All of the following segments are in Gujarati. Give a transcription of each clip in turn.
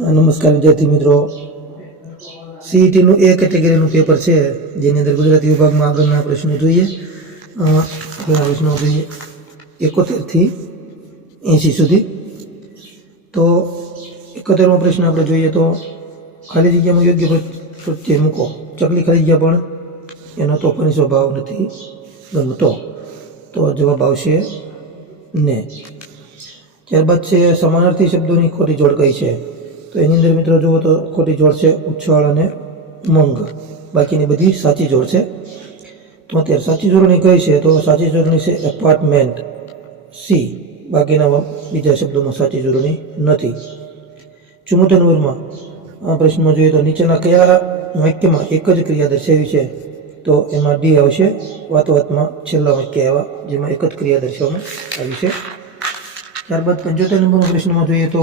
નમસ્કાર વિદ્યાર્થી મિત્રો, સીઈટીનું એ કેટેગરીનું પેપર છે જેની અંદર ગુજરાતી વિભાગમાં આગળના પ્રશ્નો જોઈએ. આગળના પ્રશ્નો જોઈએ 71 થી 80 સુધી. તો 71મો પ્રશ્ન આપણે જોઈએ તો ખાલી જગ્યામાં યોગ્ય પ્રત્યય મૂકો. ચકલી ખાલી જગ્યા પણ એનો તોફાની સ્વભાવ નથી ગમતો, તો જવાબ આવશે ને. ત્યારબાદ છે સમાનાર્થી શબ્દોની ખોટી જોડ કઈ છે? તો એની અંદર મિત્રો જુઓ તો ખોટી જોડ છે ઉછાળ અને મંગ, બાકીની બધી સાચી જોડ છે. તો અત્યારે સાચી જોડણી કઈ છે? તો સાચી જોડણી છે એપાર્ટમેન્ટ, સી. બાકીના બીજા શબ્દોમાં સાચી જોડણી નથી. 74 નંબરમાં આ પ્રશ્નમાં જોઈએ તો નીચેના કયા વાક્યમાં એક જ ક્રિયા દર્શાવી છે? તો એમાં ડી આવશે. વાતમાં છેલ્લા વાક્ય એવા જેમાં એક જ ક્રિયા દર્શાવવામાં આવી છે. ત્યારબાદ 75 નંબરના પ્રશ્નમાં જોઈએ તો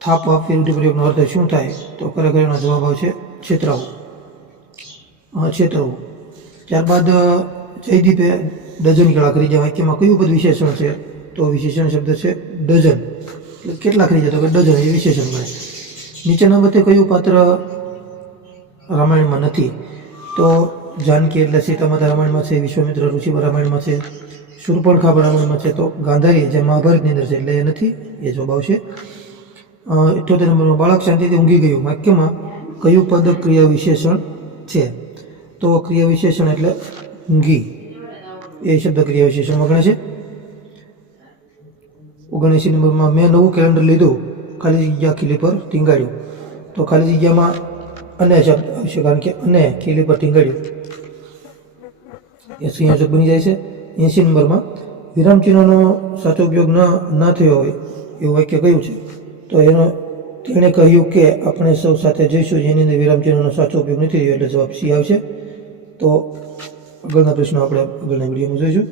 થાપ આપવી રૂઢિપ્રયોગનો અર્થ શું થાય? તો ખરેખર એનો જવાબ આવશે છેતરાવું, છેતરવું. ત્યારબાદ જયદીપે ડઝન કેળા ખરીદ્યા. વાક્યમાં કયું પદ વિશેષણ છે? તો વિશેષણ શબ્દ છે ડઝન. એટલે કેટલા ખરીદ્યા? તો કે ડઝન એ વિશેષણ ગણાય. નીચેના મતે કયું પાત્ર રામાયણમાં નથી? તો જાનકી એટલે સીતા માતા રામાયણમાં છે, વિશ્વામિત્ર ઋષિ રામાયણમાં છે, શૂર્પણખા રામાયણમાં છે, તો ગાંધારી જે મહાભારતની અંદર છે એટલે એ નથી, એ જવાબ આવશે. 78 નંબરમાં બાળક શાંતિથી ઊંઘી ગયું. વાક્યમાં કયું પદ ક્રિયા વિશેષણ છે? તો ક્રિયા વિશેષણ એટલે ઊંઘી એ શબ્દ ક્રિયા વિશેષણમાં ગણે છે. 79 નંબરમાં મેં નવું કેલેન્ડર લીધું, ખાલી જગ્યા ખીલી પર ટીંગાડ્યું. તો ખાલી જગ્યામાં અને શબ્દ આવશે, કારણ કે અને ખીલી પર ટીંગાડ્યું એ સંયોજક બની જાય છે. 80 નંબરમાં વિરામચિહ્નનો સાચો ઉપયોગ ના થયો હોય એવું વાક્ય કયું છે? તો તેણે કહ્યું કે આપણે સૌ સાથે જઈશું, જેની અંદર વિરામચિહ્નનો સાચો ઉપયોગ નથી થયો એટલે જવાબ સી આવશે. તો આગળના પ્રશ્નો આપણે આગળના વિડીયોમાં જોઈશું.